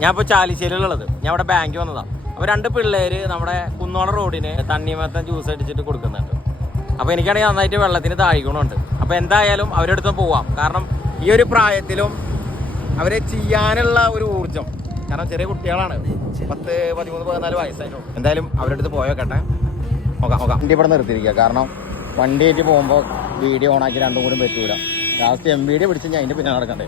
ഞാൻ ഇപ്പോൾ ചാലിശ്ശേരിയിലുള്ളത്. ഞാൻ ഇവിടെ ബാങ്കിൽ വന്നതാണ്. അപ്പോൾ 2 പിള്ളേർ നമ്മുടെ കുന്നോള റോഡിന് തണ്ണിമത്തൻ ജ്യൂസ് അടിച്ചിട്ട് കൊടുക്കുന്നുണ്ട്. അപ്പോൾ എനിക്കാണെങ്കിൽ നന്നായിട്ട് വെള്ളത്തിന് താഴ്ക്കണമുണ്ട്. അപ്പോൾ എന്തായാലും അവരുടെ അടുത്ത് പോവാം. കാരണം ഈ ഒരു പ്രായത്തിലും അവരെ ചെയ്യാനുള്ള ഒരു ഊർജ്ജം, കാരണം ചെറിയ കുട്ടികളാണ്, 10, 13, 14 വയസ്സായിട്ടുള്ളൂ. എന്തായാലും അവരുടെ അടുത്ത് പോയോ കേട്ടെ. നോക്കാം. വണ്ടി ഇവിടെ നിർത്തിയിരിക്കുക. കാരണം വണ്ടിയായിട്ട് പോകുമ്പോൾ വീഡിയോ ഓണാക്കി രണ്ടും കൂടി പറ്റൂല. ലാസ്റ്റ് MVD പിടിച്ച് ഞാൻ അതിൻ്റെ പിന്നെ നടക്കണ്ടേ.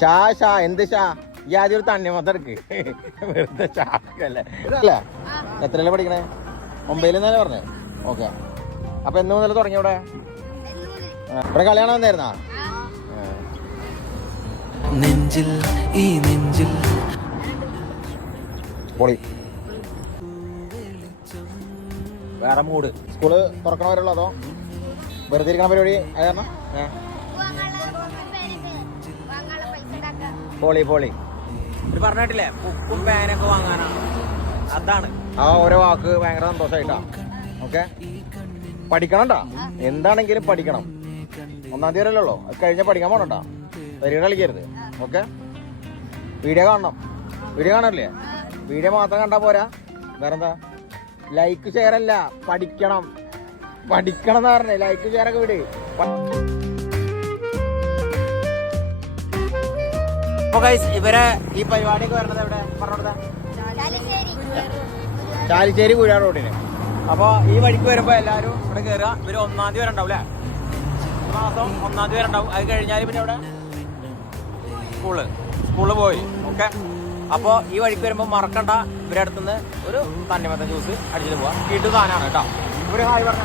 ഷാ എന്ത് ഷാ? ഈ ആദ്യം ഒരു തണ്ണിമത്തം എടുക്ക്. വെറുതെ ഷാക്കല്ലേ ഇതല്ലേ? എത്രയല്ലേ പഠിക്കണേ? 9 എന്നല്ലേ പറഞ്ഞേ? ഓക്കെ. അപ്പൊ എന്ന് മുതൽ തുടങ്ങി ഇവിടെ? ഇവിടെ കളിയാണോ വന്നായിരുന്നാ? നെഞ്ചിൽ ഈ നെഞ്ചിൽ പൊളി. വേറെ മൂഡ്. സ്കൂള് തുറക്കണവരുള്ളോ അതോ വെറുതെ ഇരിക്കണ പരിപാടി? അതാണ് പൊളി. ഇത് പറഞ്ഞിട്ടില്ലേ, ബുക്കും പേനൊക്കെ വാങ്ങാനാണ്. അതാണ് ആ ഓരോ വാക്ക് ഭയങ്കര സന്തോഷമായിട്ടാ. ഓക്കെ, പഠിക്കണണ്ടാ, എന്താണെങ്കിലും പഠിക്കണം. 1-ാം തീയതി വരെയല്ലോ, അത് കഴിഞ്ഞാൽ പഠിക്കാൻ പോകണണ്ടാ. വരിക കളിക്കരുത്. ഓക്കെ, വീഡിയോ കാണാറില്ലേ? വീഡിയോ മാത്രം കണ്ടാൽ പോരാ, വേറെന്താ? ലൈക്ക് ഷെയർ അല്ല, പഠിക്കണം എന്ന് പറഞ്ഞേ. ലൈക്ക് ഷെയർ ഒക്കെ വിട്. ഇവരെ ഈ പരിപാടിയൊക്കെ വരണത് എവിടെ പറഞ്ഞോടാ? ചാലിശ്ശേരി കുഴിയാട് റോഡിന്. അപ്പോൾ ഈ വഴിക്ക് വരുമ്പോൾ എല്ലാവരും ഇവിടെ കയറുക. ഇവർ 1-ാം തീയതി വരെ ഉണ്ടാവും അല്ലേ? ഈ മാസം 1-ാം തീയതി വരെ ഉണ്ടാവും. അത് കഴിഞ്ഞാൽ പിന്നെ ഇവിടെ സ്കൂളിൽ പോയി. ഓക്കെ, അപ്പോൾ ഈ വഴിക്ക് വരുമ്പോൾ മറക്കണ്ട, ഇവരുടെ അടുത്തുനിന്ന് ഒരു തണ്ണിമത്തൻ ജ്യൂസ് അടിച്ചിട്ട് പോവാം. വീട്ടു സാധനമാണ് കേട്ടോ. ഇവർ ഹായ് പറഞ്ഞ